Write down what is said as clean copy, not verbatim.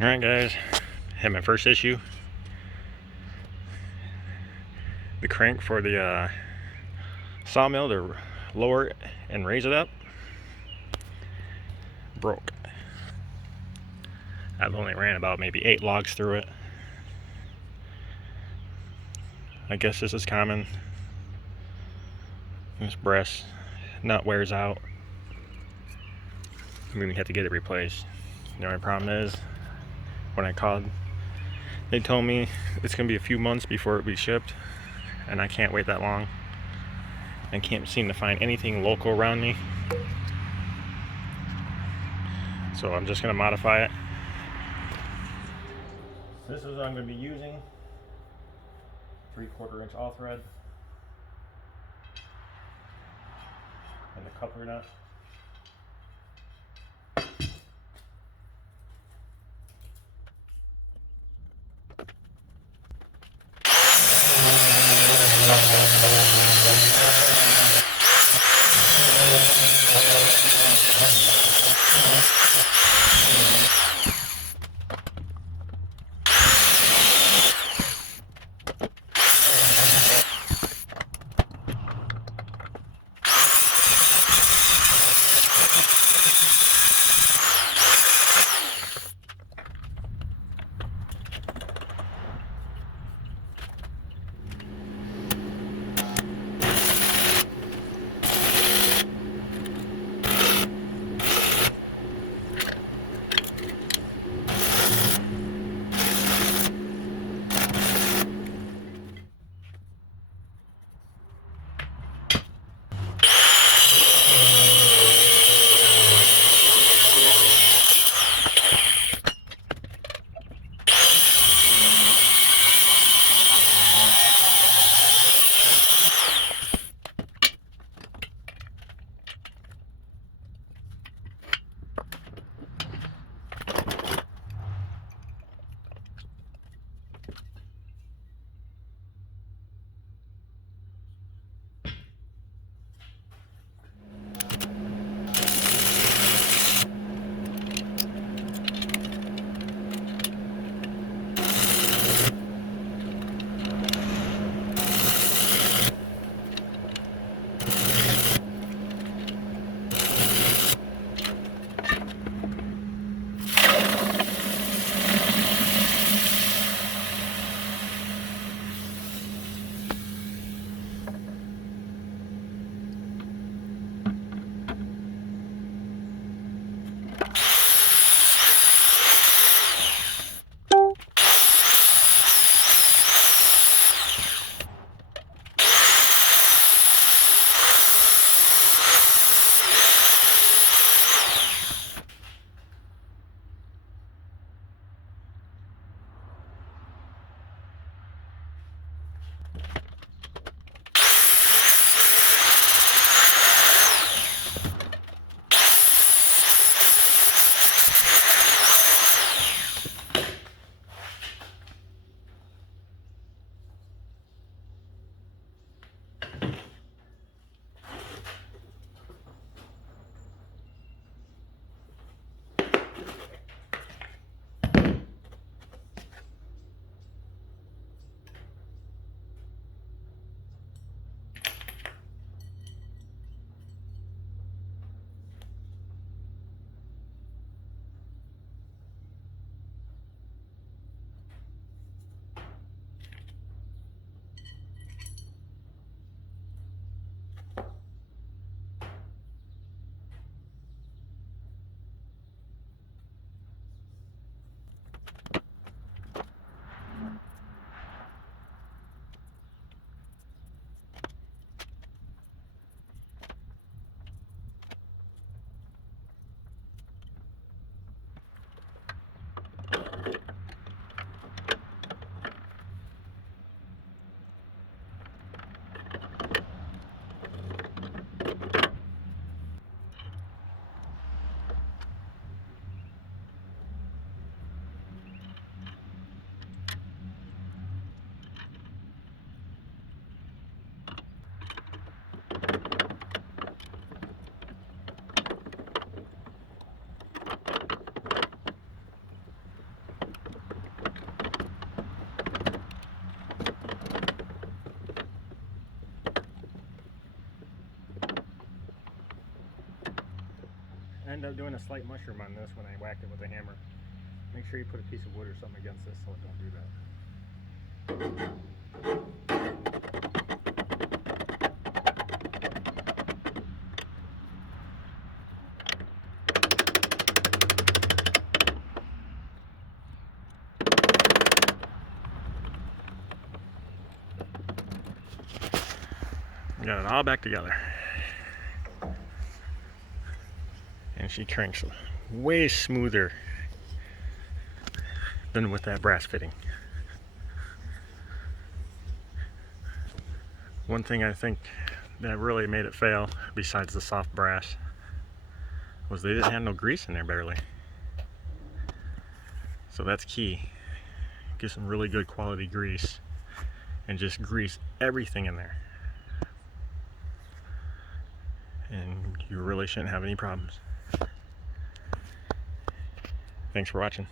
Alright guys, had my first issue. The crank for the sawmill to lower it and raise it up broke. I've only ran about maybe 8 logs through it. I guess this is common. This brass nut wears out. I'm gonna have to get it replaced. The only problem is, when I called, they told me it's gonna be a few months before it be shipped, and I can't wait that long. I can't seem to find anything local around me, so I'm just gonna modify it. This is what I'm gonna be using: 3/4 inch all thread and the coupler nut. ended up doing a slight mushroom on this when I whacked it with a hammer. Make sure you put a piece of wood or something against this so it don't do that. Got it all back together. And she cranks way smoother than with that brass fitting. One thing I think that really made it fail, besides the soft brass, was they didn't have no grease in there barely. So that's key. Get some really good quality grease and just grease everything in there. And you really shouldn't have any problems. Thanks for watching.